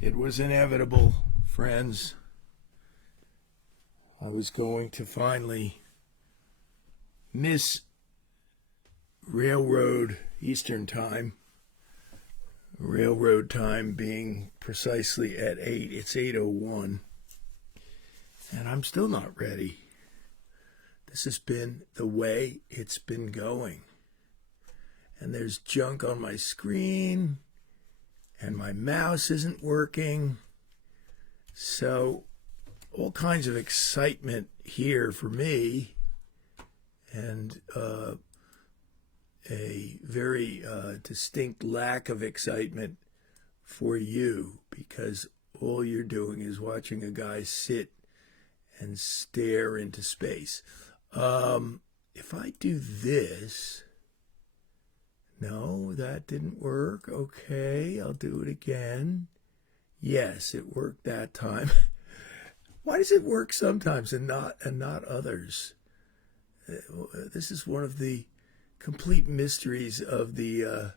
It was inevitable, friends. I was going to finally miss Railroad Eastern Time. Railroad time being precisely at 8. It's 8:01. And I'm still not ready. This has been the way it's been going. And there's junk on my screen. And my mouse isn't working. So all kinds of excitement here for me. And a very distinct lack of excitement for you, because all you're doing is watching a guy sit and stare into space. If I do this, no, that didn't work. Okay, I'll do it again. Yes, it worked that time. Why does it work sometimes and not others? This is one of the complete mysteries of the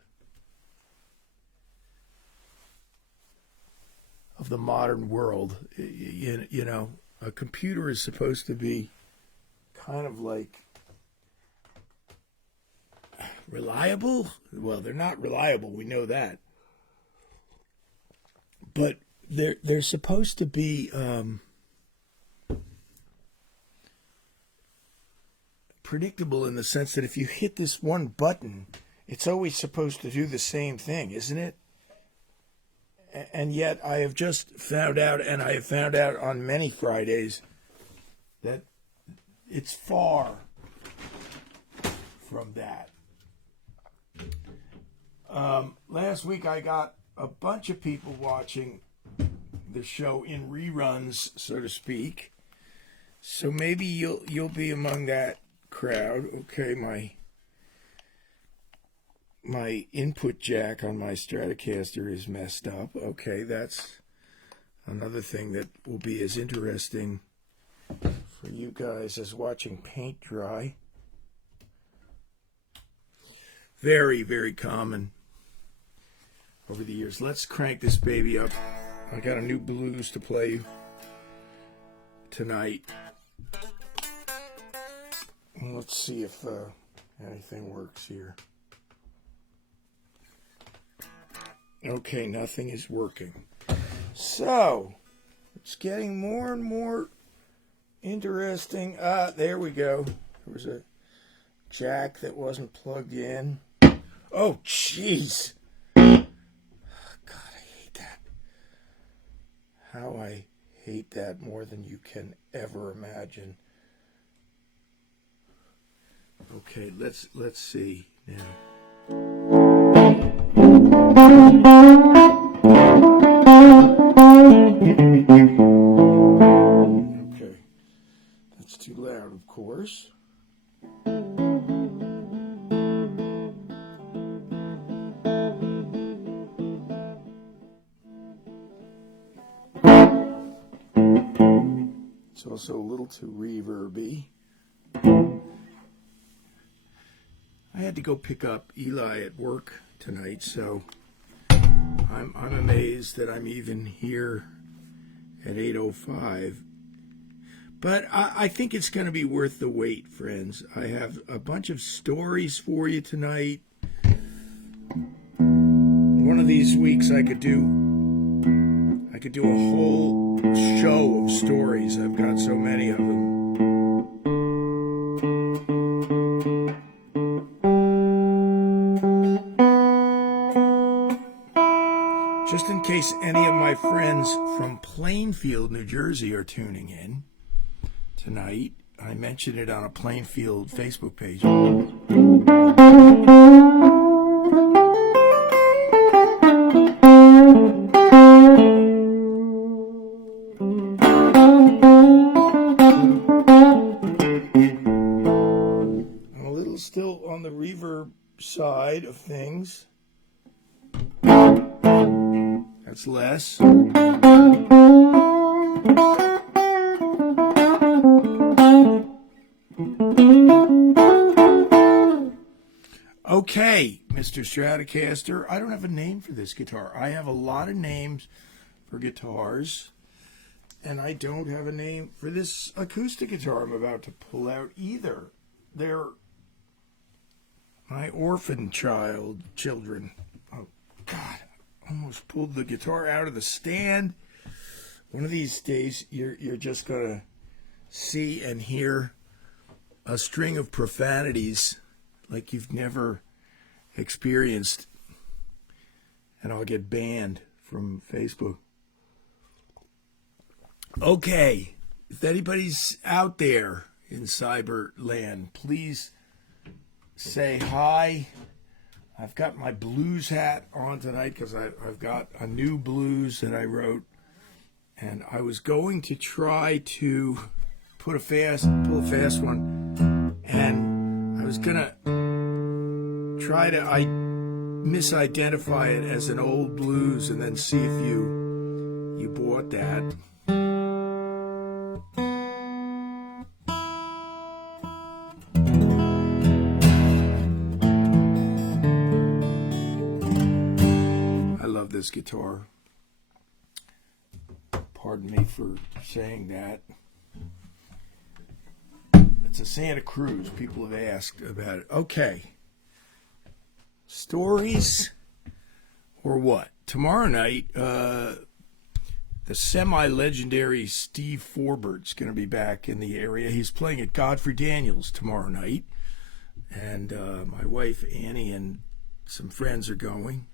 modern world. You know, a computer is supposed to be kind of like reliable. Well, they're not reliable. We know that, but they're supposed to be predictable in the sense that if you hit this one button, it's always supposed to do the same thing, isn't it? And yet I have just found out, and I have found out on many Fridays, that it's far from that. Last week I got a bunch of people watching the show in reruns, so to speak. So maybe you'll be among that crowd. Okay, my input jack on my Stratocaster is messed up. Okay, that's another thing that will be as interesting for you guys as watching paint dry. Very, very common over the years. Let's crank this baby up. I got a new blues to play tonight. Let's see if anything works here. Okay, nothing is working. So, it's getting more and more interesting. There we go. There was a jack that wasn't plugged in. Oh, jeez. God, I hate that. How I hate that more than you can ever imagine. Okay, let's see now. Okay, that's too loud, of course. It's also a little too reverby. I had to go pick up Eli at work tonight, so I'm amazed that I'm even here at 8:05. But I think it's going to be worth the wait, friends. I have a bunch of stories for you tonight. One of these weeks I could do a whole show of stories. I've got so many of them. Just in case any of my friends from Plainfield, New Jersey are tuning in tonight, I mentioned it on a Plainfield Facebook page. I'm a little still on the reverb side of things. That's less. Okay, Mr. Stratocaster, I don't have a name for this guitar. I have a lot of names for guitars. And I don't have a name for this acoustic guitar I'm about to pull out either. They're my orphan children. Oh, God. Almost pulled the guitar out of the stand. One of these days, you're just going to see and hear a string of profanities like you've never experienced. And I'll get banned from Facebook. Okay, if anybody's out there in Cyberland, please say hi. I've got my blues hat on tonight because I've got a new blues that I wrote. And I was going to try to pull a fast one. And I was going to try to misidentify it as an old blues and then see if you bought that. This guitar. Pardon me for saying that. It's a Santa Cruz. People have asked about it. Okay. Stories or what? Tomorrow night, the semi-legendary Steve Forbert's going to be back in the area. He's playing at Godfrey Daniels tomorrow night. And my wife, Annie, and some friends are going.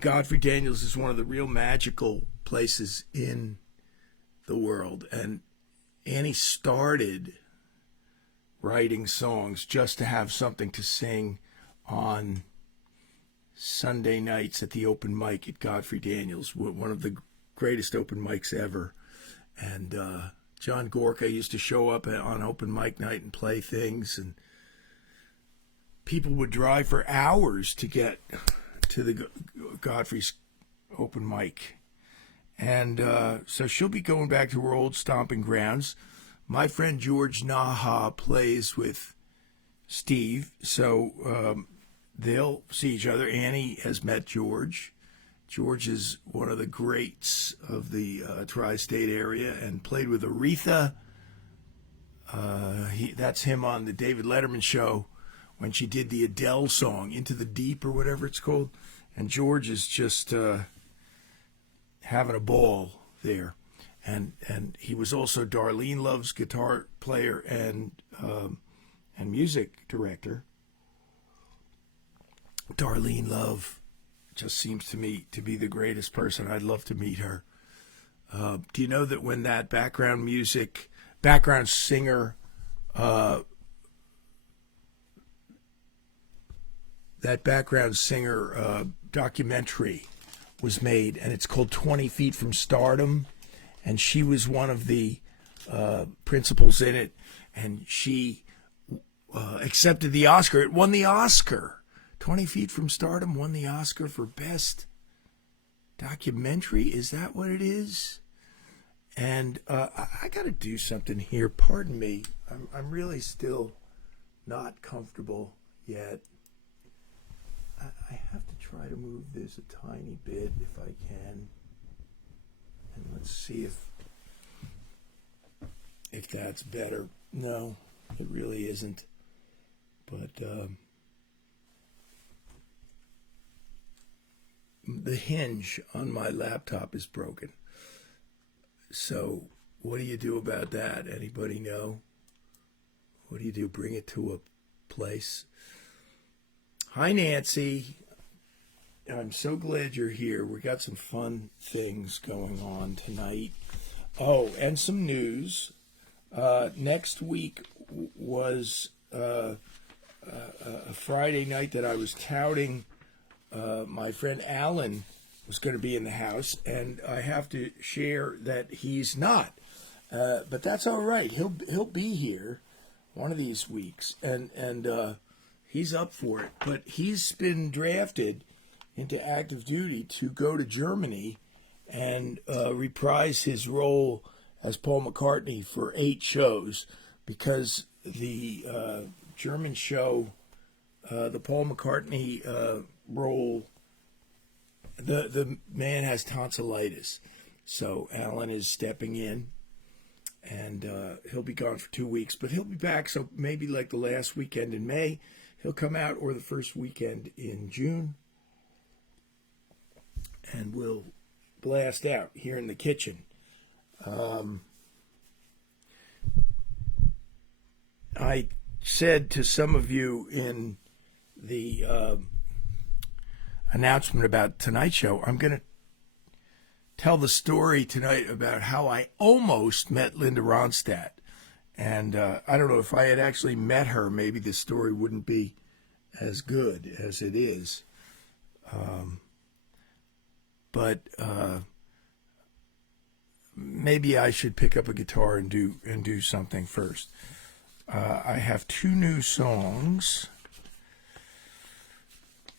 Godfrey Daniels is one of the real magical places in the world. And Annie started writing songs just to have something to sing on Sunday nights at the open mic at Godfrey Daniels, one of the greatest open mics ever. And John Gorka used to show up on open mic night and play things. And people would drive for hours to get to the Godfrey's open mic. And so she'll be going back to her old stomping grounds. My friend George Naha plays with Steve, so they'll see each other. Annie has met George. George is one of the greats of the tri-state area and played with Aretha. That's him on the David Letterman show when she did the Adele song, Into the Deep or whatever it's called. And George is just having a ball there. And he was also Darlene Love's guitar player and music director. Darlene Love just seems to me to be the greatest person. I'd love to meet her. Do you know that when that background singer documentary was made, and it's called 20 Feet from Stardom, and she was one of the principals in it, and she accepted the Oscar. It won the Oscar. 20 Feet from Stardom won the Oscar for Best Documentary. Is that what it is? And I got to do something here. Pardon me. I'm really still not comfortable yet. I have to try to move this a tiny bit if I can. And let's see if that's better. No, it really isn't. But the hinge on my laptop is broken. So what do you do about that? Anybody know? What do you do? Bring it to a place? Hi, Nancy. I'm so glad you're here. We got some fun things going on tonight. Oh, and some news. Next week was a Friday night that I was touting. My friend Alan was going to be in the house, and I have to share that he's not. But that's all right. He'll be here one of these weeks, and he's up for it. But he's been drafted into active duty to go to Germany and reprise his role as Paul McCartney for 8 shows, because the German show, the Paul McCartney role, the man has tonsillitis, So Alan is stepping in, and he'll be gone for 2 weeks, but he'll be back. So maybe like the last weekend in May, he'll come out, or the first weekend in June, and we'll blast out here in the kitchen. I said to some of you in the announcement about tonight's show, I'm going to tell the story tonight about how I almost met Linda Ronstadt. And I don't know, if I had actually met her, maybe the story wouldn't be as good as it is. But maybe I should pick up a guitar and do something first. I have 2 new songs,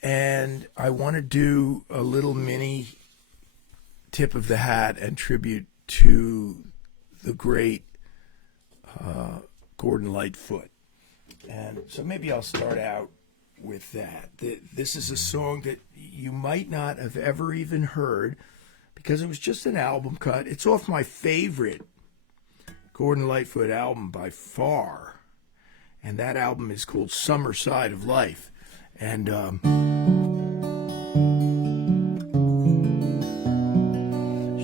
and I want to do a little mini tip of the hat and tribute to the great Gordon Lightfoot. And so maybe I'll start out with that. This is a song that you might not have ever even heard because it was just an album cut. It's off my favorite Gordon Lightfoot album by far, and that album is called Summer Side of Life. And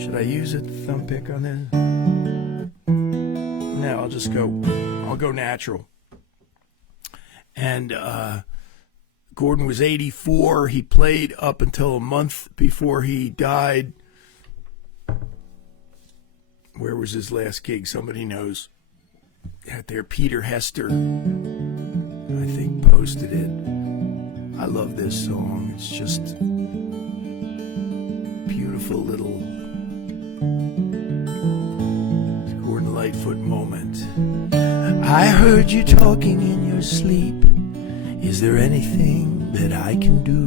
should I use a thumb pick on this? No, I'll go natural. And Gordon was 84. He played up until a month before he died. Where was his last gig? Somebody knows. Out there, Peter Hester, I think, posted it. I love this song. It's just beautiful little Gordon Lightfoot moment. I heard you talking in your sleep. Is there anything that I can do?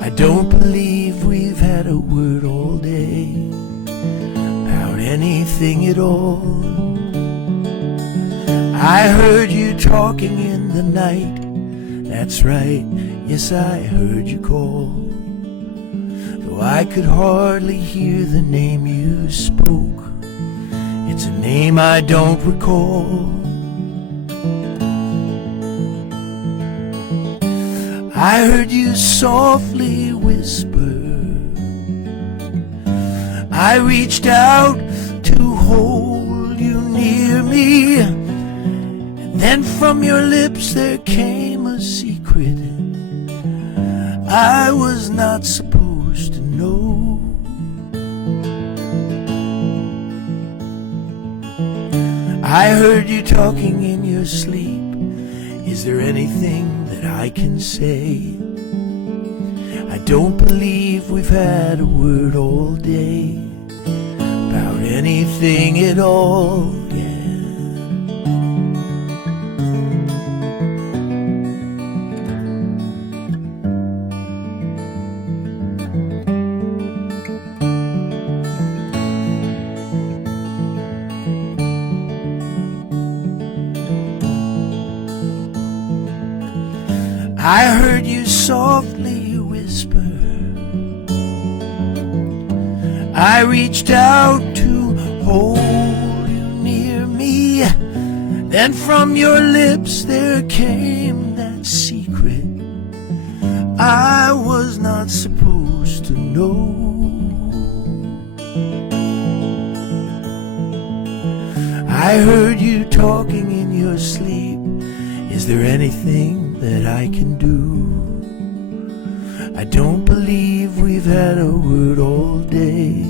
I don't believe we've had a word all day about anything at all. I heard you talking in the night. That's right, yes, I heard you call. Though I could hardly hear the name you spoke. It's a name I don't recall. I heard you softly whisper. I reached out to hold you near me. And then from your lips there came a secret I was not supposed to know. I heard you talking in your sleep. Is there anything that I can say? I don't believe we've had a word all day about anything at all, yeah. I heard you softly whisper. I reached out to hold you near me. Then from your lips there came that secret I was not supposed to know. I heard you talking in your sleep. Is there anything that I can do? I don't believe we've had a word all day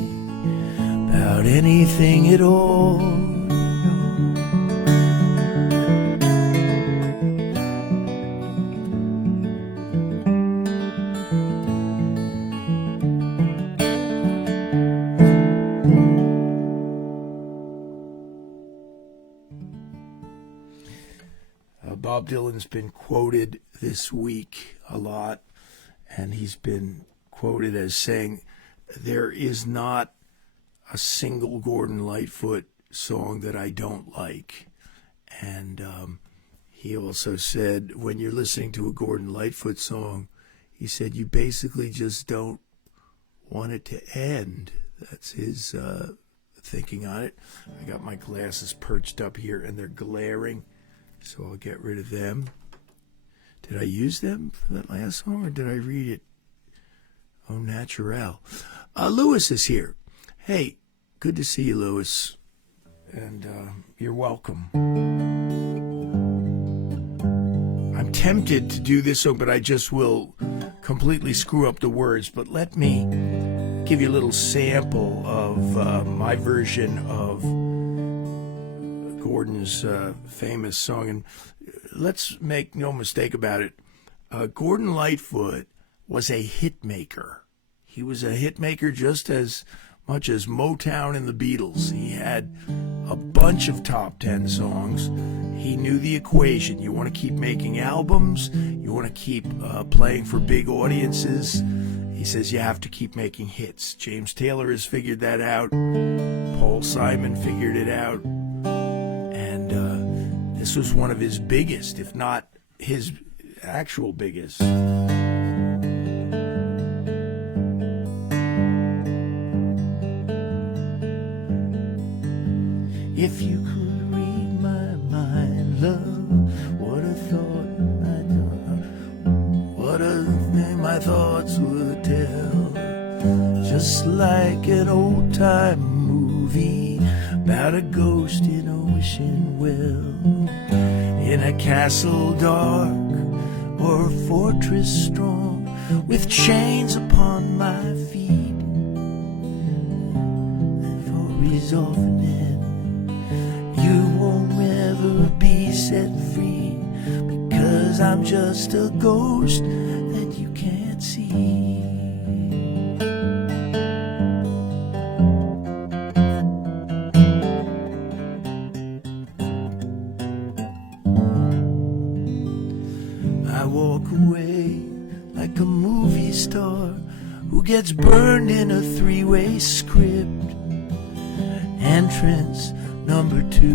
about anything at all. Bob Dylan's been quoted this week a lot, and he's been quoted as saying, there is not a single Gordon Lightfoot song that I don't like. And he also said, when you're listening to a Gordon Lightfoot song, he said, you basically just don't want it to end. That's his thinking on it. I got my glasses perched up here and they're glaring, so I'll get rid of them. Did I use them for that last song or did I read it? Oh, natural. Lewis is here. Hey, good to see you, Lewis. And you're welcome. I'm tempted to do this song, but I just will completely screw up the words. But let me give you a little sample of my version of Gordon's famous song. And let's make no mistake about it. Gordon Lightfoot was a hit maker. He was a hit maker just as much as Motown and the Beatles. He had a bunch of top 10 songs. He knew the equation. You want to keep making albums. You want to keep playing for big audiences. He says you have to keep making hits. James Taylor has figured that out. Paul Simon figured it out. And this was one of his biggest, if not his actual biggest. If you could read my mind, love, what a thought I know, what a thing my thoughts would tell, just like an old-time movie about a ghost in a wishing well, in a castle dark or a fortress strong, with chains upon my feet, and for his orphanage. You won't ever be set free, because I'm just a ghost that you can't see. I walk away like a movie star who gets burned in a three-way script. Entrance number 2,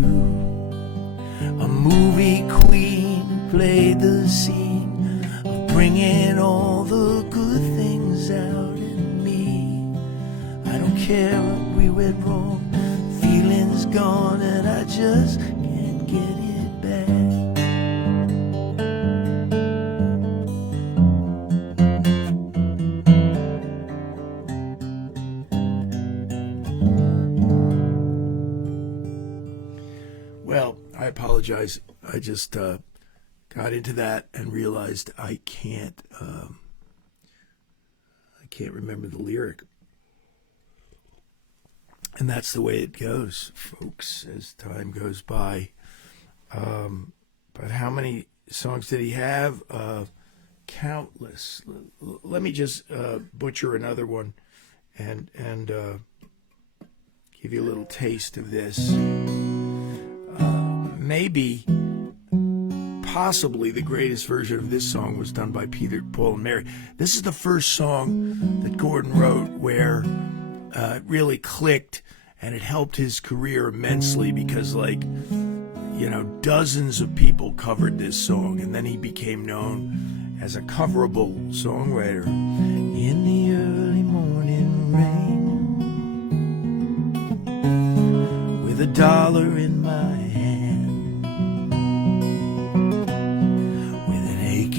a movie queen played the scene of bringing all the good things out in me. I don't care what we went wrong, feeling's gone and I just can't get it back. Well, I apologize. I just got into that and realized I can't remember the lyric. And that's the way it goes, folks, as time goes by. But how many songs did he have? Countless. Let me just butcher another one and give you a little taste of this. Maybe, possibly the greatest version of this song was done by Peter, Paul, and Mary. This is the first song that Gordon wrote where it really clicked, and it helped his career immensely because, dozens of people covered this song, and then he became known as a coverable songwriter. In the early morning rain, with $1 in my hand,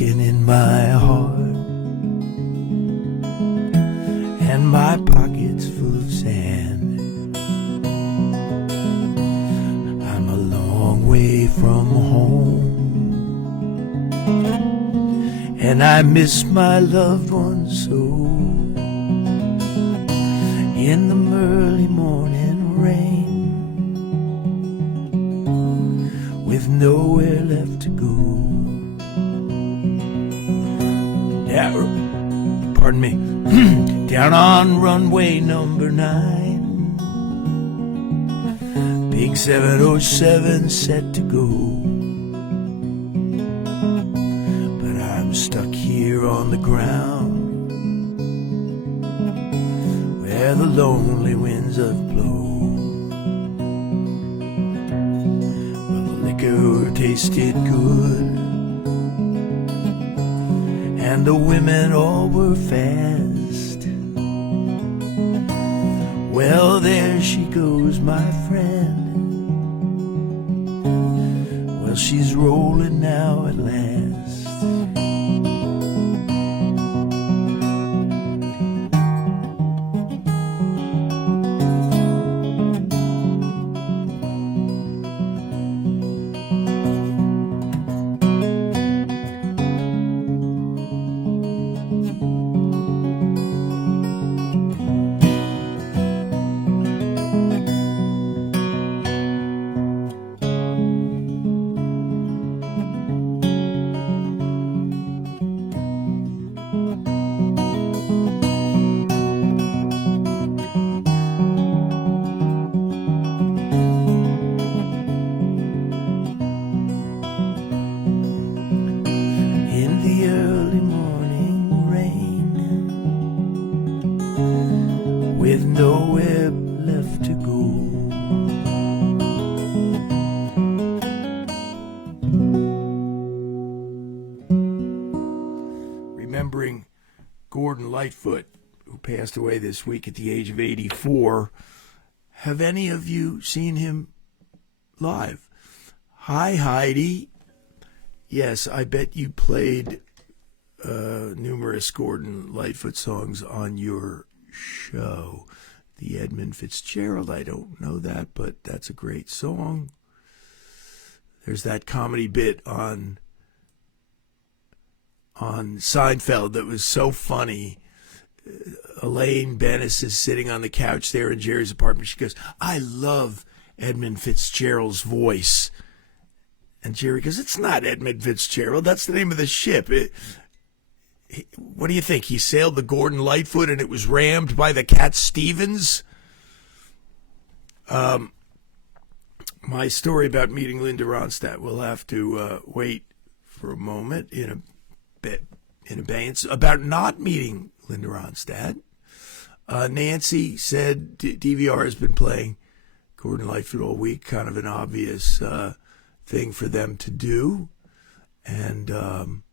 in my heart, and my pockets full of sand. I'm a long way from home, and I miss my loved ones so. In the early morning rain, with nowhere left to go. Pardon me. Down on runway number 9, big 707 set to go, but I'm stuck here on the ground where the lonely winds have blown. Well, the liquor tasted good, and the women all were fast. there she goes, my friend. Well, she's rolling now at last. With nowhere left to go. Remembering Gordon Lightfoot, who passed away this week at the age of 84. Have any of you seen him live? Hi, Heidi. Yes, I bet you played numerous Gordon Lightfoot songs on your show. The Edmund Fitzgerald, I don't know that, but that's a great song. There's that comedy bit on Seinfeld that was so funny. Elaine Bennis is sitting on the couch there in Jerry's apartment. She goes, I love Edmund Fitzgerald's voice. And Jerry goes, it's not Edmund Fitzgerald. That's the name of the ship. What do you think? He sailed the Gordon Lightfoot and it was rammed by the Cat Stevens? My story about meeting Linda Ronstadt will have to wait for a moment in abeyance. About not meeting Linda Ronstadt, Nancy said DVR has been playing Gordon Lightfoot all week, kind of an obvious thing for them to do. And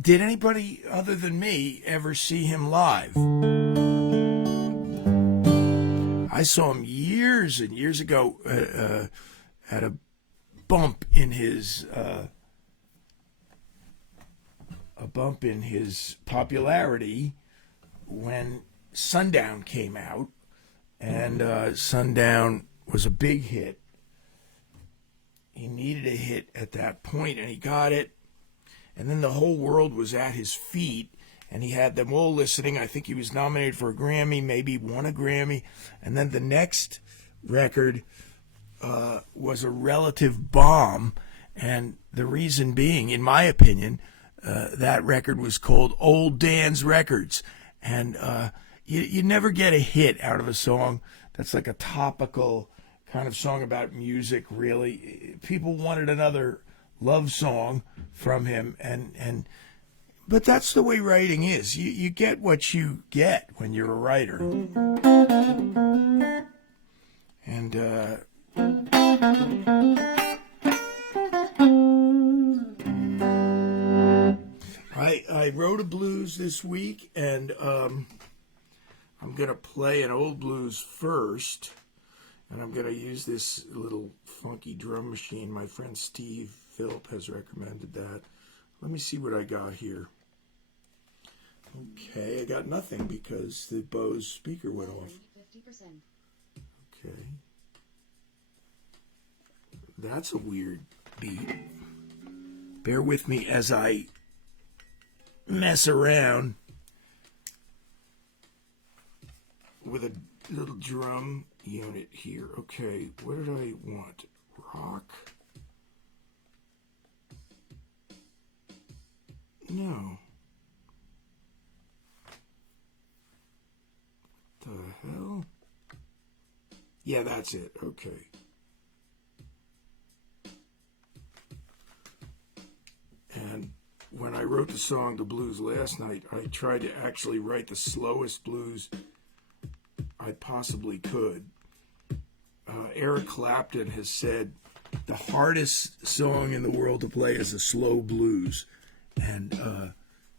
did anybody other than me ever see him live? I saw him years and years ago at a bump in his popularity when Sundown came out, and Sundown was a big hit. He needed a hit at that point, and he got it. And then the whole world was at his feet, and he had them all listening. I think he was nominated for a Grammy, maybe won a Grammy. And then the next record was a relative bomb. And the reason being, in my opinion, that record was called Old Dan's Records. And you never get a hit out of a song that's like a topical kind of song about music, really. People wanted another love song from him, but that's the way writing is. You get what you get when you're a writer. And I wrote a blues this week, and I'm going to play an old blues first, and I'm going to use this little funky drum machine. My friend Steve Philp has recommended that. Let me see what I got here. Okay, I got nothing because the Bose speaker went off. 50%. Okay. That's a weird beat. Bear with me as I mess around with a little drum unit here. Okay, what did I want? Rock? No. The hell? Yeah, that's it. Okay. And when I wrote the song, The Blues, last night, I tried to actually write the slowest blues I possibly could. Eric Clapton has said the hardest song in the world to play is a slow blues. And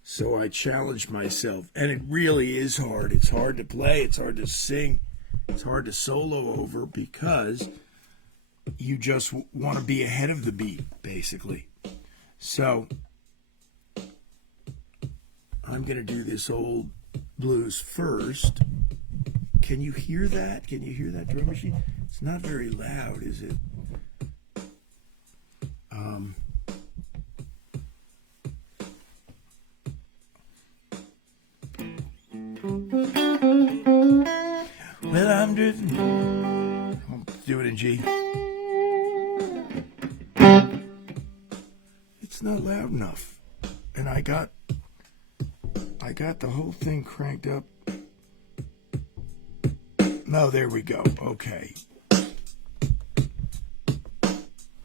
So I challenged myself, and it really is hard. It's hard to play, it's hard to sing, it's hard to solo over because you just want to be ahead of the beat, basically. So I'm going to do this old blues first. Can you hear that? Can you hear that drum machine? It's not very loud, is it? Well, I'm drifting. I'll do it in G. It's not loud enough. And I got the whole thing cranked up. No, there we go. Okay.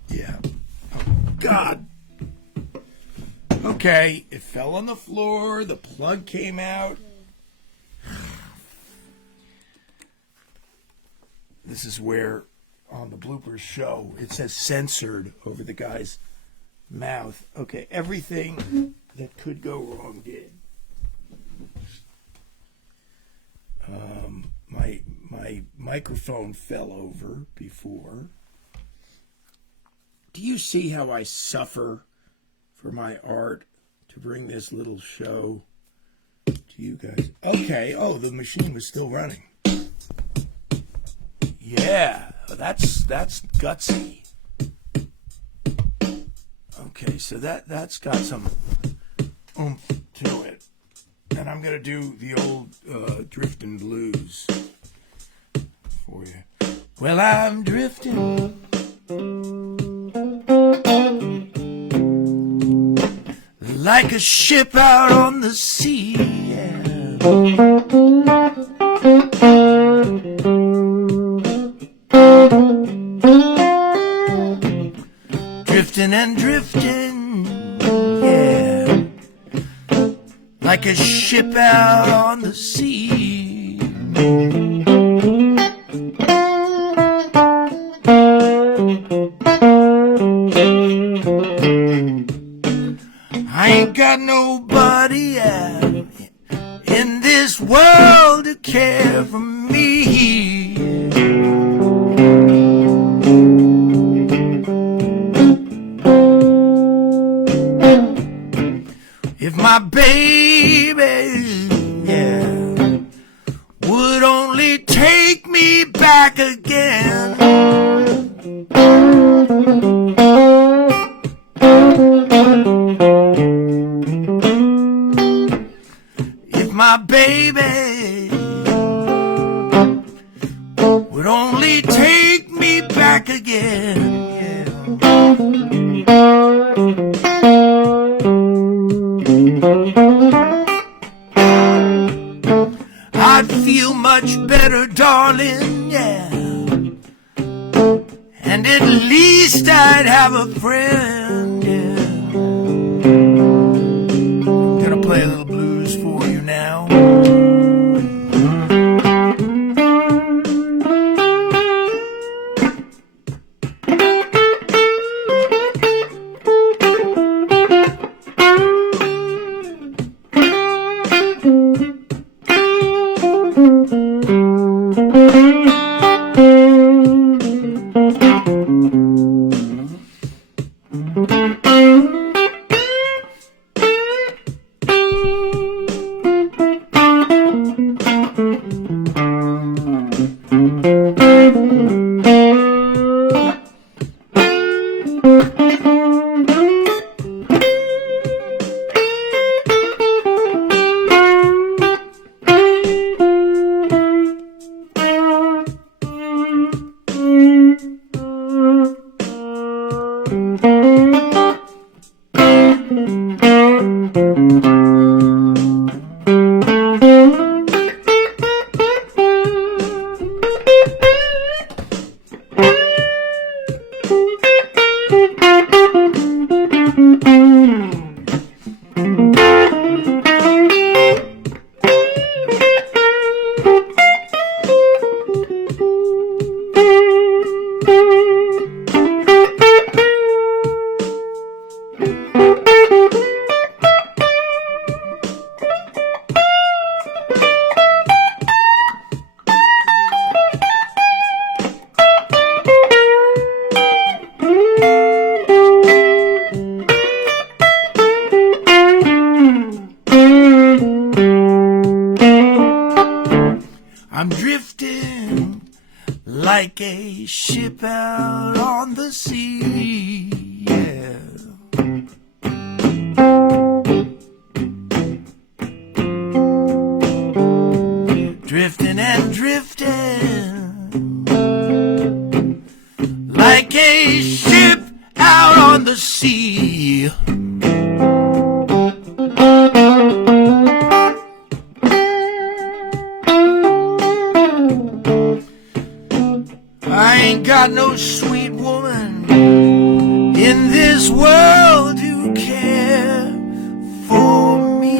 Yeah. Oh, God. Okay. It fell on the floor. The plug came out. This is where, on the bloopers show, it says censored over the guy's mouth. Okay, everything that could go wrong did. My microphone fell over before. Do you see how I suffer for my art to bring this little show to you guys? Okay, oh, the machine was still running. Yeah, that's gutsy. Okay, so that's got some oomph to it. And I'm going to do the old drifting blues for you. Well, I'm drifting like a ship out on the sea. Yeah. Drifting and drifting, yeah, like a ship out on the sea. I ain't got nobody in this world to care for me. If my baby, yeah, would only take me back again. If my baby would only take me back again, yeah. I'd feel much better, darling, yeah. And at least I'd have a friend, yeah. I'm gonna play a little blues for you now. I'm drifting like a ship out on the sea. Yeah. Drifting and drifting like a ship out on the sea. I ain't got no sweet woman in this world to care for me.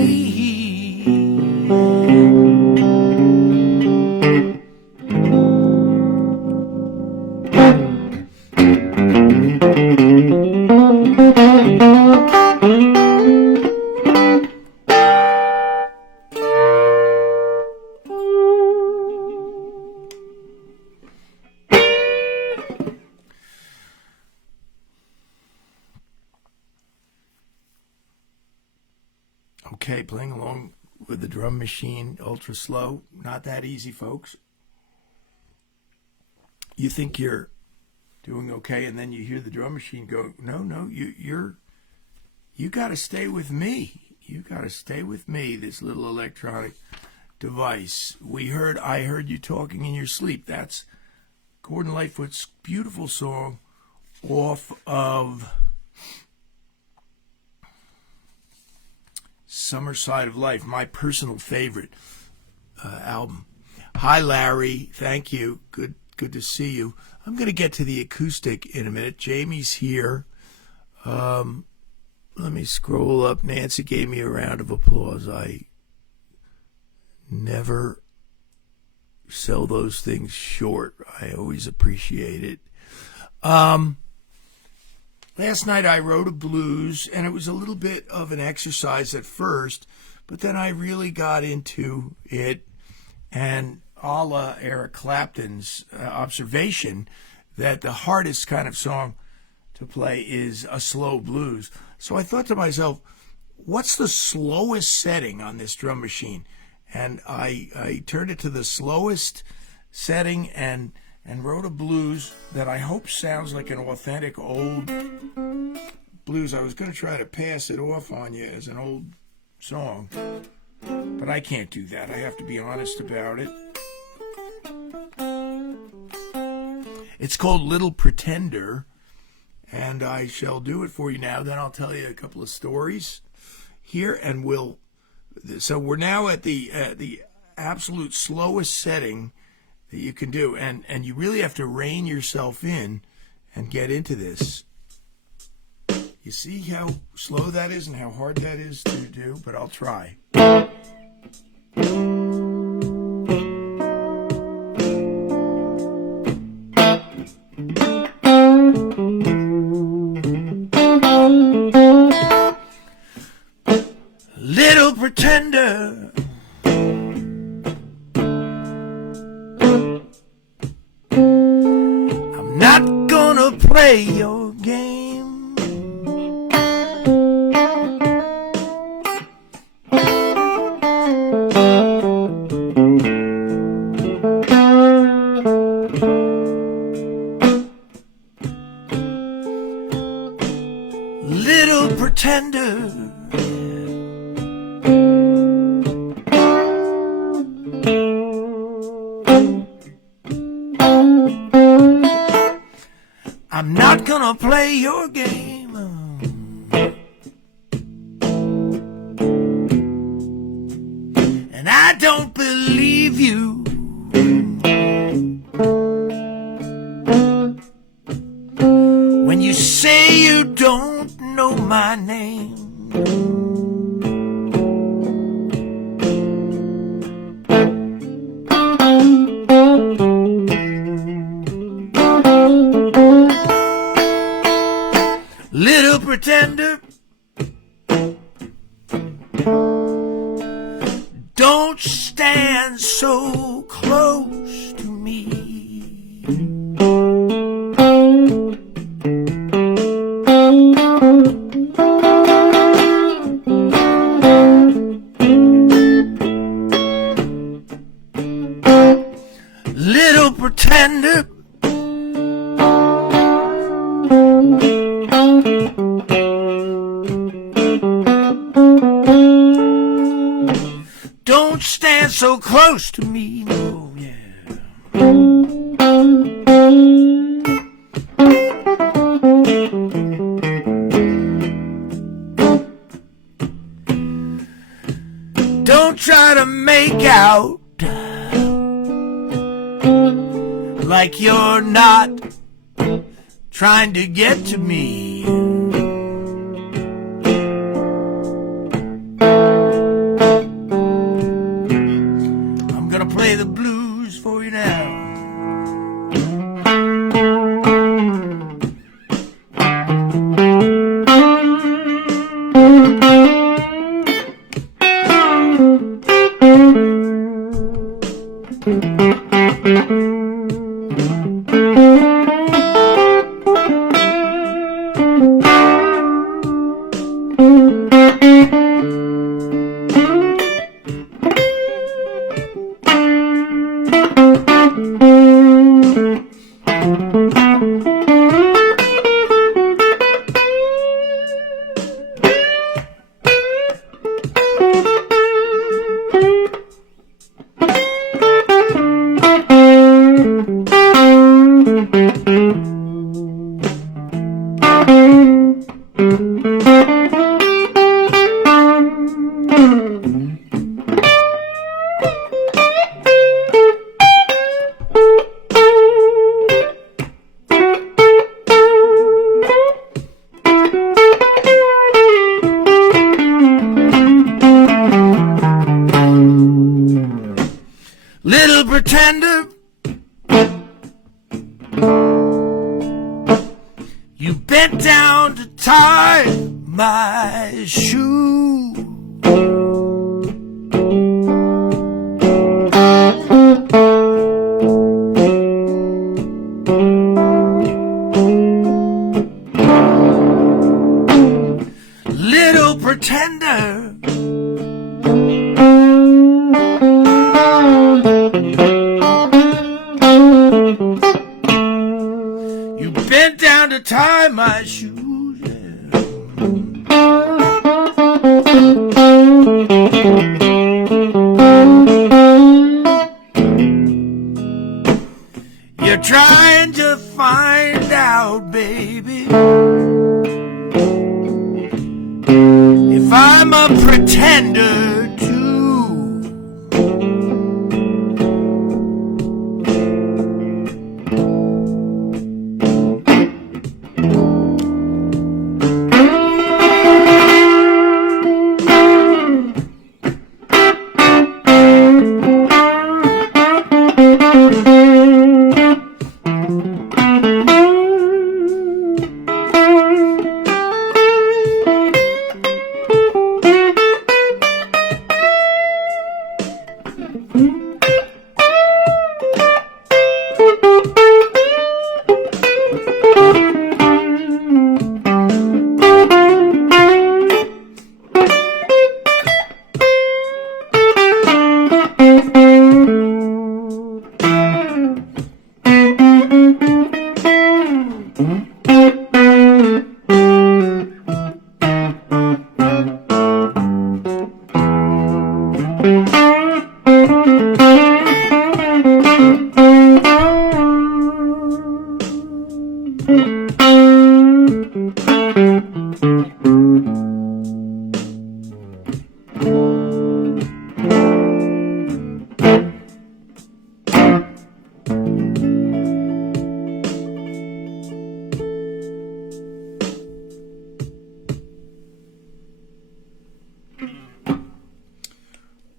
Okay, playing along with the drum machine, ultra slow. Not that easy, folks. You think you're doing okay, and then you hear the drum machine go, no, you got to stay with me. You got to stay with me, this little electronic device. I heard you talking in your sleep. That's Gordon Lightfoot's beautiful song off of Summer Side of Life, my personal favorite album. Hi, Larry. Thank you. Good to see you. I'm going to get to the acoustic in a minute. Jamie's here. Let me scroll up. Nancy gave me a round of applause. I never sell those things short. I always appreciate it. Last night I wrote a blues, and it was a little bit of an exercise at first, but then I really got into it, and a la Eric Clapton's observation that the hardest kind of song to play is a slow blues. So I thought to myself, what's the slowest setting on this drum machine? And I turned it to the slowest setting and wrote a blues that I hope sounds like an authentic old blues. I was going to try to pass it off on you as an old song, but I can't do that. I have to be honest about it. It's called Little Pretender, and I shall do it for you now. Then I'll tell you a couple of stories here, and so we're now at the absolute slowest setting that you can do, and you really have to rein yourself in and get into this. You see how slow that is and how hard that is to do, but I'll try. Little pretender, I'm not gonna play your game. Little pretender, I'm not gonna play your game. And I don't believe you. When you say you don't know my name. Little pretender, don't stand so close to me. pretender. Don't stand so close to me, no, yeah. Don't try to make out like you're not trying to get to me. I'm gonna play the blues for you now. Little pretender, you bent down to tie my shoe. Little pretender, you bent down to tie my shoes, yeah. You're trying to find out, baby, if I'm a pretender too.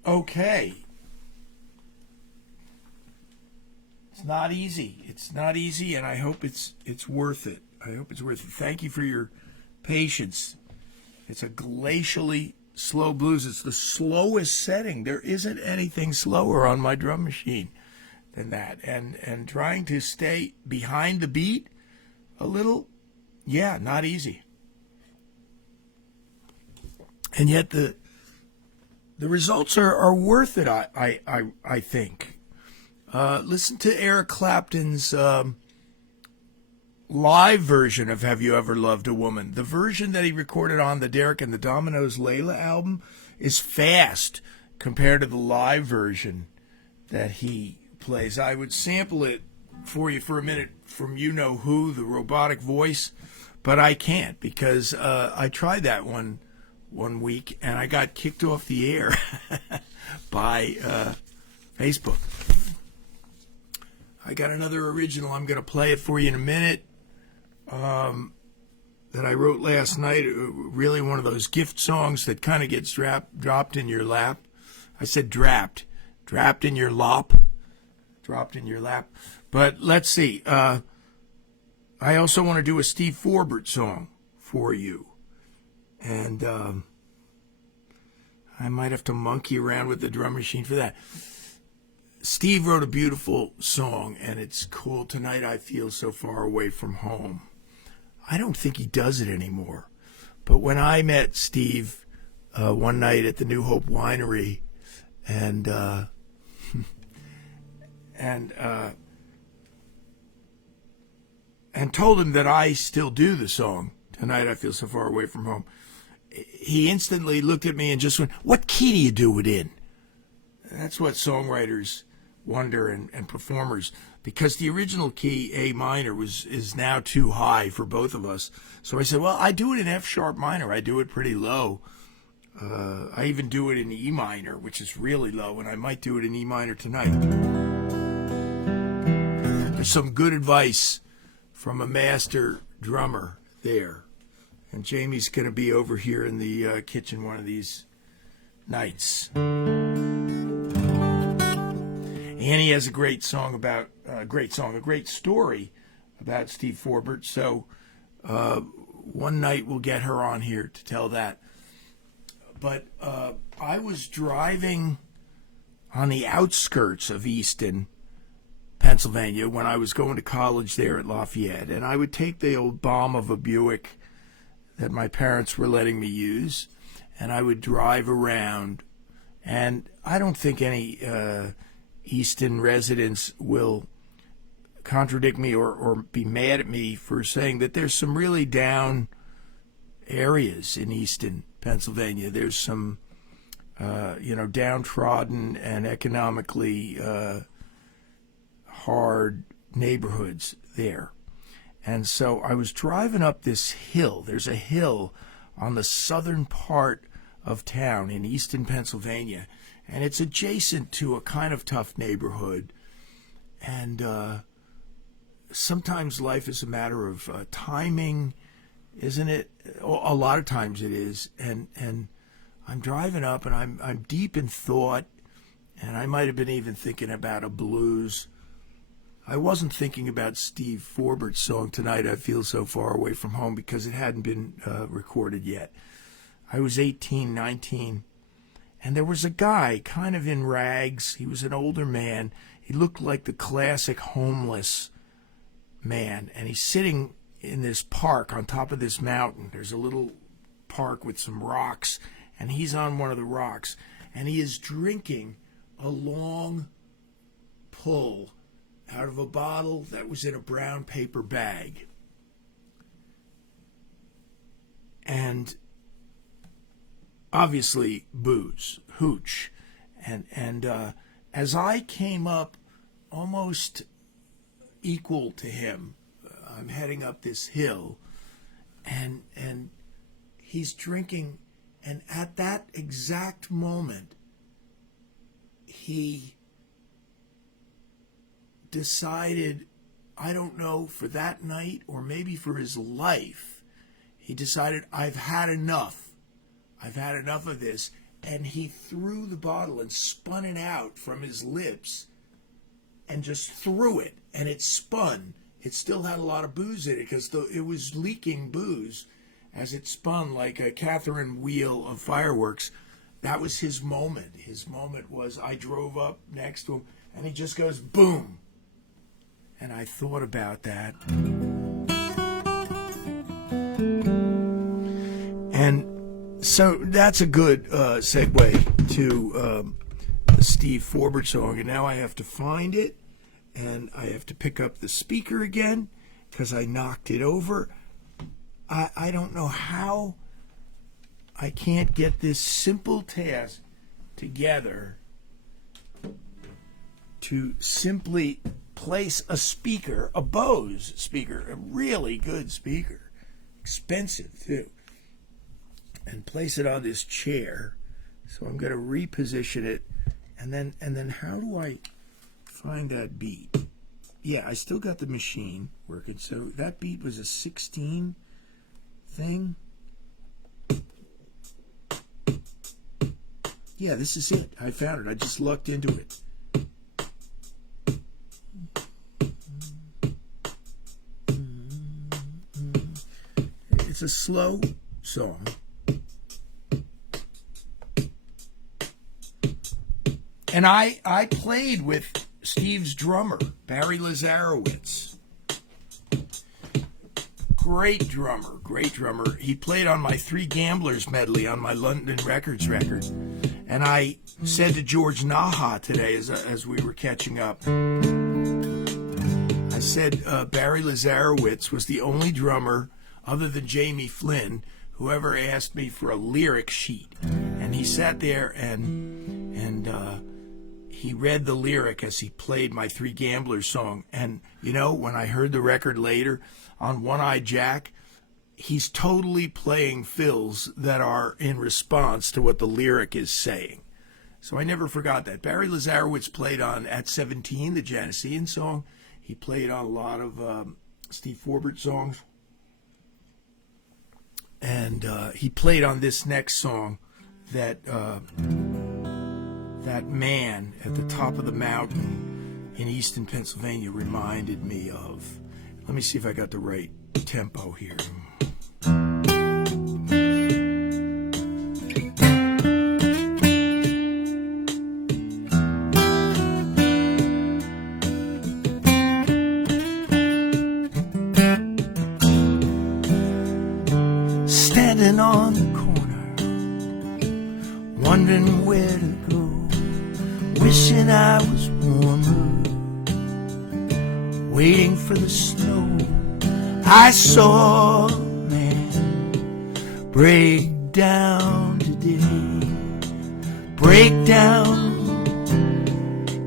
Okay. It's not easy. It's not easy, and I hope it's worth it. I hope it's worth it. Thank you for your patience. It's a glacially slow blues. It's the slowest setting. There isn't anything slower on my drum machine than that. And trying to stay behind the beat a little, yeah, not easy. And yet the results are worth it, I think. Listen to Eric Clapton's live version of Have You Ever Loved a Woman. The version that he recorded on the Derek and the Dominoes Layla album is fast compared to the live version that he plays. I would sample it for you for a minute from You Know Who, the robotic voice, but I can't because I tried that one week and I got kicked off the air by Facebook. I got another original. I'm going to play it for you in a minute that I wrote last night. Really one of those gift songs that kind of gets dropped in your lap. I said drapped in your lap, dropped in your lap. But let's see. I also want to do a Steve Forbert song for you. And I might have to monkey around with the drum machine for that. Steve wrote a beautiful song, and it's called Tonight I Feel So Far Away From Home. I don't think he does it anymore. But when I met Steve one night at the New Hope Winery, and told him that I still do the song, Tonight I Feel So Far Away From Home, he instantly looked at me and just went, "What key do you do it in?" That's what songwriters wonder and performers, because the original key, A minor, is now too high for both of us. So I said, well, I do it in F sharp minor. I do it pretty low. I even do it in E minor, which is really low, and I might do it in E minor tonight. There's some good advice from a master drummer there. And Jamie's going to be over here in the kitchen one of these nights. Annie has a great song about a great story about Steve Forbert. So one night we'll get her on here to tell that. But I was driving on the outskirts of Easton, Pennsylvania, when I was going to college there at Lafayette, and I would take the old bomb of a Buick that my parents were letting me use, and I would drive around. And I don't think any Easton residents will contradict me or be mad at me for saying that there's some really down areas in Easton, Pennsylvania. There's some, downtrodden and economically hard neighborhoods there. And so I was driving up this hill. There's a hill on the southern part of town in Easton, Pennsylvania, and it's adjacent to a kind of tough neighborhood. And sometimes life is a matter of timing, isn't it? A lot of times it is. And I'm driving up, and I'm deep in thought, and I might have been even thinking about a blues. I wasn't thinking about Steve Forbert's song, Tonight I Feel So Far Away From Home, because it hadn't been recorded yet. I was 18, 19, and there was a guy kind of in rags. He was an older man. He looked like the classic homeless man, and he's sitting in this park on top of this mountain. There's a little park with some rocks, and he's on one of the rocks, and he is drinking a long pull out of a bottle that was in a brown paper bag. And obviously booze, hooch. And as I came up almost equal to him, I'm heading up this hill, and he's drinking, and at that exact moment, he decided, I don't know, for that night or maybe for his life, he decided, I've had enough. I've had enough of this. And he threw the bottle and spun it out from his lips and just threw it. And it spun. It still had a lot of booze in it because it was leaking booze as it spun like a Catherine wheel of fireworks. That was his moment. His moment was, I drove up next to him and he just goes, boom. And I thought about that. And so that's a good segue to a Steve Forbert song, and now I have to find it, and I have to pick up the speaker again because I knocked it over. I don't know how I can't get this simple task together to simply place a speaker, a Bose speaker, a really good speaker, expensive too, and place it on this chair. So I'm going to reposition it, and then how do I find that beat? Yeah, I still got the machine working. So that beat was a 16 thing. Yeah, this is it. I found it. I just lucked into it. It's a slow song. And I played with Steve's drummer, Barry Lazarowitz. Great drummer. He played on my Three Gamblers medley on my London Records record. And I said to George Naha today as we were catching up, I said Barry Lazarowitz was the only drummer other than Jamie Flynn who ever asked me for a lyric sheet. And he sat there and he read the lyric as he played my Three Gamblers song. And, you know, when I heard the record later on One Eye Jack, he's totally playing fills that are in response to what the lyric is saying. So I never forgot that. Barry Lazarowitz played on At 17, the Janisseian song. He played on a lot of Steve Forbert songs. And he played on this next song that that man at the top of the mountain in Easton, Pennsylvania reminded me of. Let me see if I got the right tempo here. Standing on the corner, wondering where to go, wishing I was warmer, waiting for the snow. I saw a man break down today, break down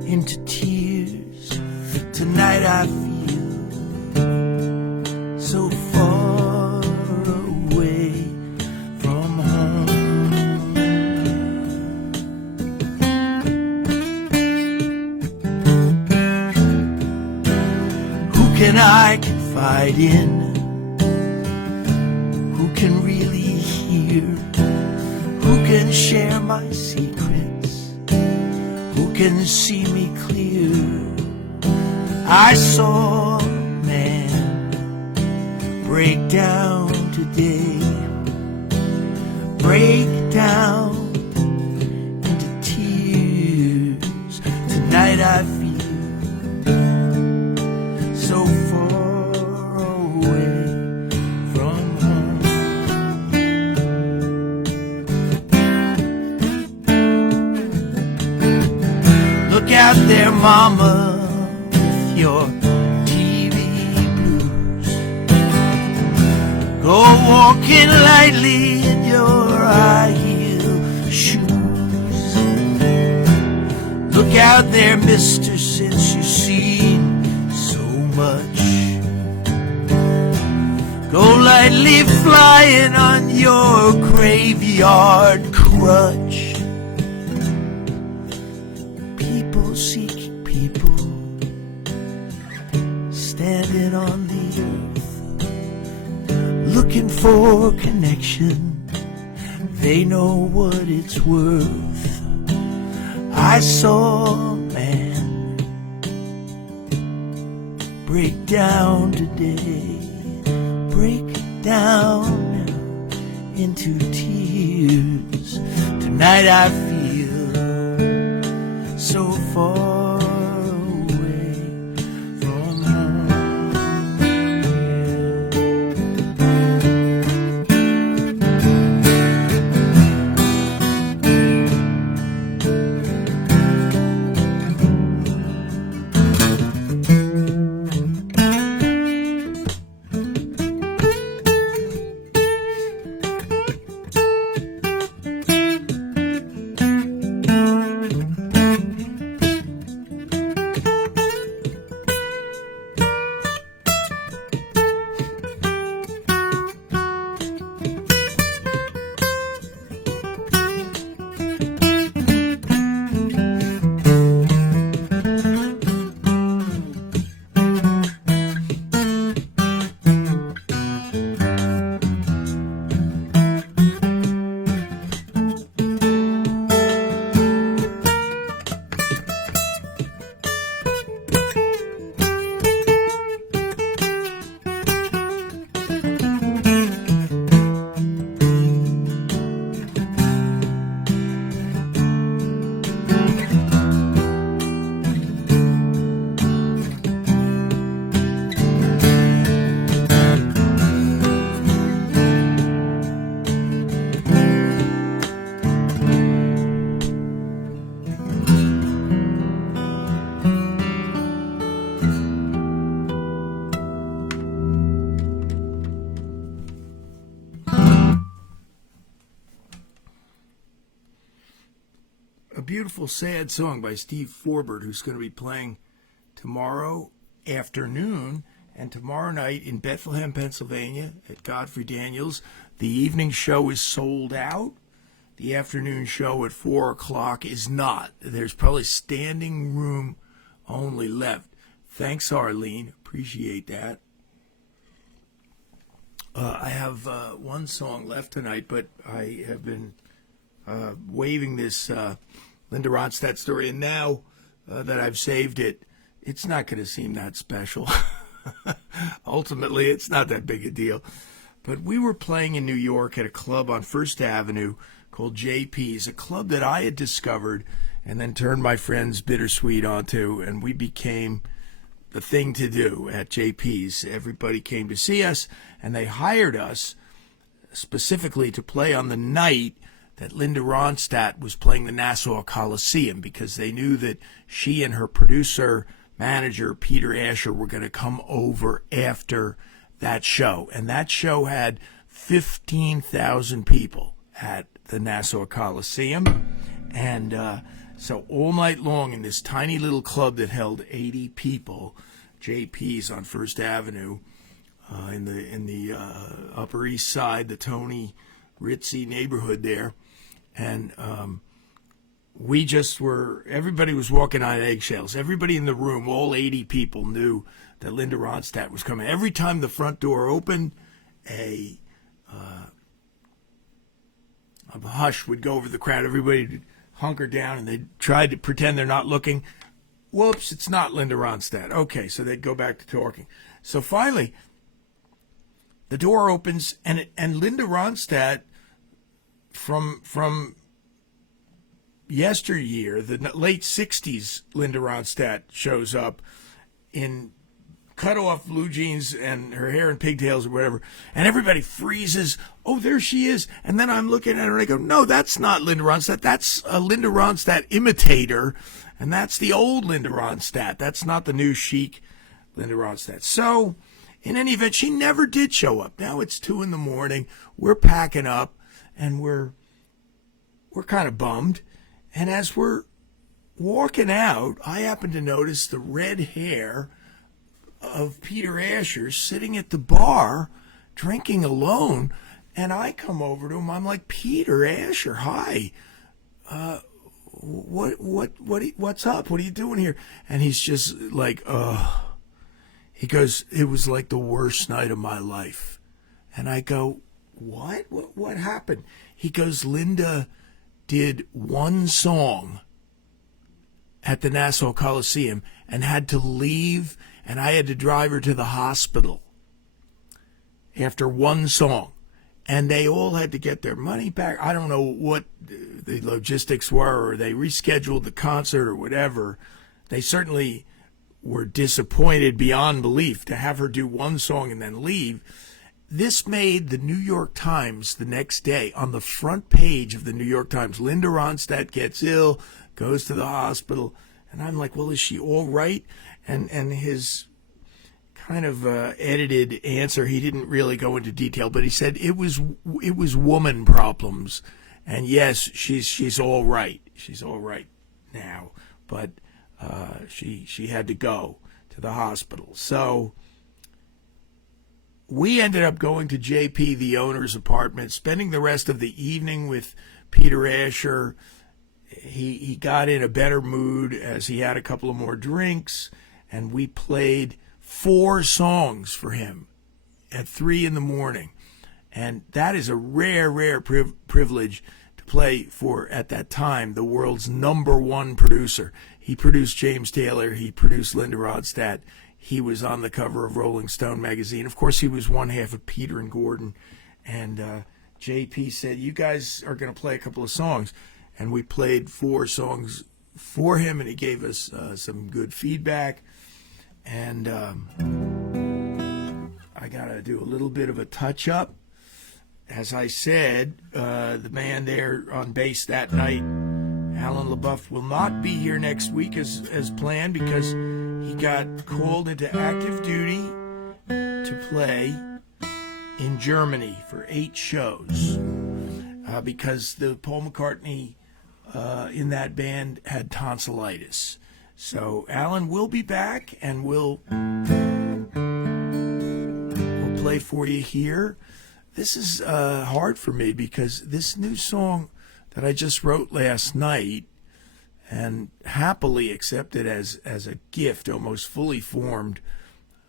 into tears. Tonight I feel so far away from home. Who can I confide in? Who can really hear? Who can share my secrets? Who can see me clear? I saw a man break down today, break down into tears. Tonight I feel so far away from home. Look out there, mama, with your TV blues. Go walking lightly in your high heel shoes. Look out there, mister, since you've seen so much. Go lightly flying on your graveyard crutch. People seeking people, standing on the earth, looking for connection. They know what it's worth. I saw a man break down today, break down into tears. Tonight I feel so far away from home. beautiful, sad song by Steve Forbert, who's going to be playing tomorrow afternoon and tomorrow night in Bethlehem, Pennsylvania at Godfrey Daniels. The evening show is sold out. The afternoon show at 4 o'clock is not. There's probably standing room only left. Thanks, Arlene. Appreciate that. I have one song left tonight, but I have been waving this Linda Ronstadt story, and now that I've saved it, it's not going to seem that special. Ultimately, it's not that big a deal. But we were playing in New York at a club on First Avenue called JP's, a club that I had discovered and then turned my friends Bittersweet onto, and we became the thing to do at JP's. Everybody came to see us, and they hired us specifically to play on the night that Linda Ronstadt was playing the Nassau Coliseum, because they knew that she and her producer, manager, Peter Asher, were going to come over after that show. And that show had 15,000 people at the Nassau Coliseum. And so all night long in this tiny little club that held 80 people, JP's on First Avenue, in the Upper East Side, the Tony Ritzy neighborhood there, and we just were, everybody was walking on eggshells. Everybody in the room, all 80 people, knew that Linda Ronstadt was coming. Every time the front door opened, a hush would go over the crowd. Everybody would hunker down, and they'd try to pretend they're not looking. Whoops, it's not Linda Ronstadt. Okay, so they'd go back to talking. So finally, the door opens, and Linda Ronstadt, from yesteryear, the late 60s, Linda Ronstadt shows up in cut-off blue jeans and her hair in pigtails or whatever, and everybody freezes. Oh, there she is. And then I'm looking at her, and I go, no, that's not Linda Ronstadt. That's a Linda Ronstadt imitator, and that's the old Linda Ronstadt. That's not the new chic Linda Ronstadt. So, in any event, she never did show up. Now it's 2 a.m. We're packing up, and we're kind of bummed. And as we're walking out, I happen to notice the red hair of Peter Asher sitting at the bar, drinking alone. And I come over to him. I'm like, Peter Asher, hi. What's up? What are you doing here? And he's just like, he goes, it was like the worst night of my life. And I go, what happened? He goes, Linda did one song at the Nassau Coliseum and had to leave, and I had to drive her to the hospital after one song. And they all had to get their money back. I don't know what the logistics were, or they rescheduled the concert or whatever. They certainly were disappointed beyond belief to have her do one song and then leave. This made the New York Times the next day, on the front page of the New York Times. Linda Ronstadt gets ill, goes to the hospital, and I'm like, well, is she all right? And his kind of edited answer, he didn't really go into detail, but he said it was woman problems, and yes, she's all right. She's all right now, but she had to go to the hospital. So we ended up going to JP, the owner's apartment, spending the rest of the evening with Peter Asher. He got in a better mood as he had a couple of more drinks, and we played 4 songs for him at 3 a.m. And that is a rare privilege to play for, at that time, the world's #1 producer. He produced James Taylor. He produced Linda Ronstadt. He was on the cover of Rolling Stone magazine. Of course, he was one half of Peter and Gordon. And JP said, you guys are going to play a couple of songs. And we played 4 songs for him, and he gave us some good feedback. And I got to do a little bit of a touch-up. As I said, the man there on bass that night, Alan LaBeouf, will not be here next week as planned, because he got called into active duty to play in Germany for 8 shows, because the Paul McCartney in that band had tonsillitis. So Alan will be back, and we'll play for you here. This is hard for me because this new song that I just wrote last night and happily accepted as a gift, almost fully formed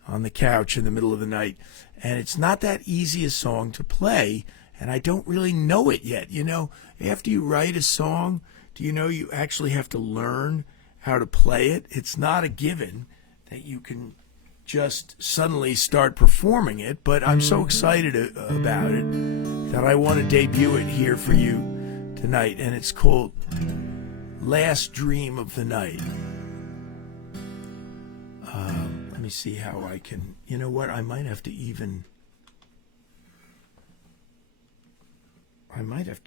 on the couch in the middle of the night. And it's not that easy a song to play, and I don't really know it yet. You know, after you write a song, do you know you actually have to learn how to play it? It's not a given that you can just suddenly start performing it, but I'm so excited about it that I want to debut it here for you tonight, and it's called Last Dream of the Night. Let me see how I can, you know what, I might have to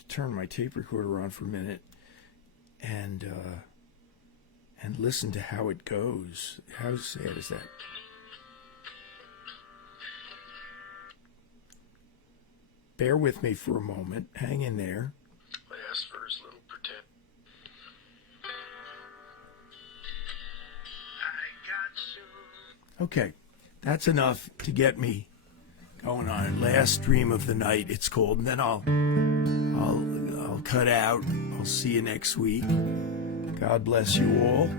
turn my tape recorder on for a minute and listen to how it goes. How sad is that? Bear with me for a moment. Hang in there. Last verse, little pretend. Okay, that's enough to get me going on. Last Dream of the Night, it's called, and then I'll cut out. I'll see you next week. God bless you all.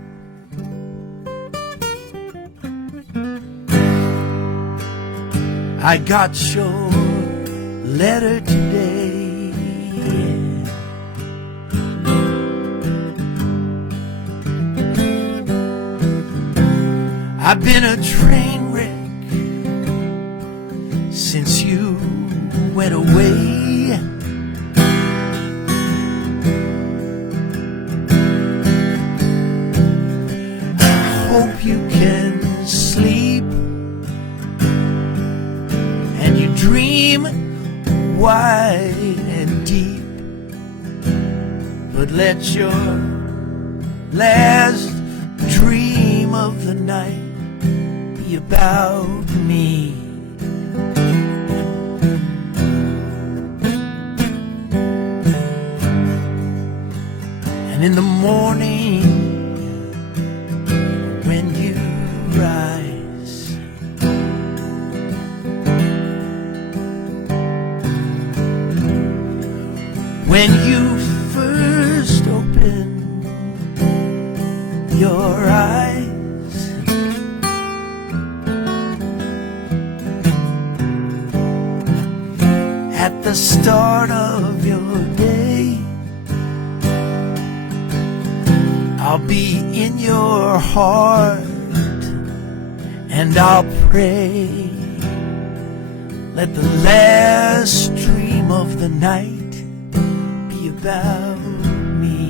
I got your letter today. I've been a train wreck since you went away. Hope you can sleep and you dream wide and deep, but let your last dream of the night be about me. And in the morning when you rise, when you first open your eyes, at the start of your day, I'll be in your heart and I'll pray. Let the last dream of the night be about me.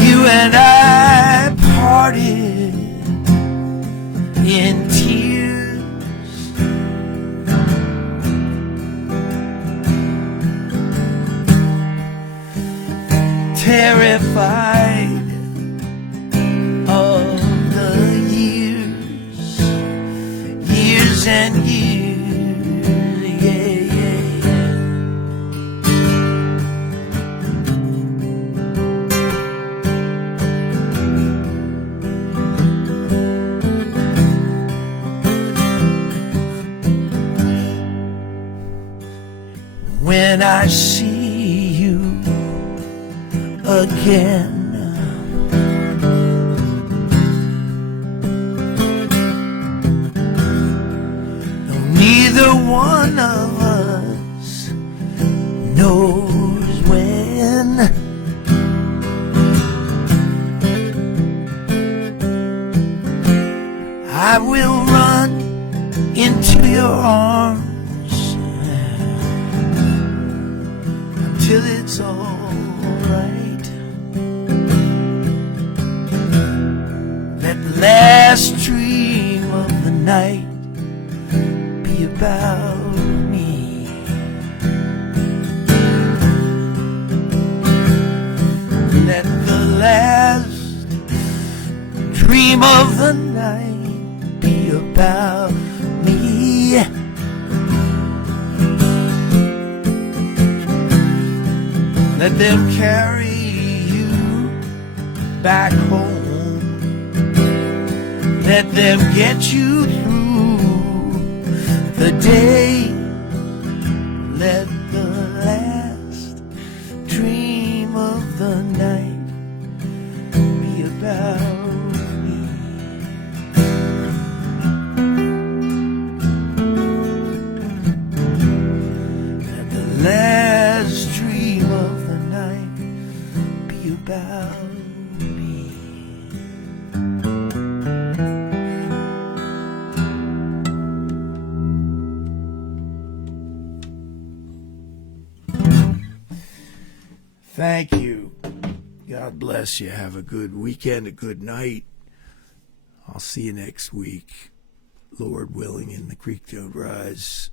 You and I parted in tears, terrified of the years and years, yeah, yeah, yeah. When I see you again, neither one of us knows when. I will run into your arms until it's all right. Let the last dream of the night be about me. Let the last dream of the night be about me. Let them carry you back home. Let them get you through the day. Let the last dream of the night be about me. Let the last dream of the night be about me. Thank you. God bless you. Have a good weekend, a good night. I'll see you next week, Lord willing, in the Creek Don't Rise.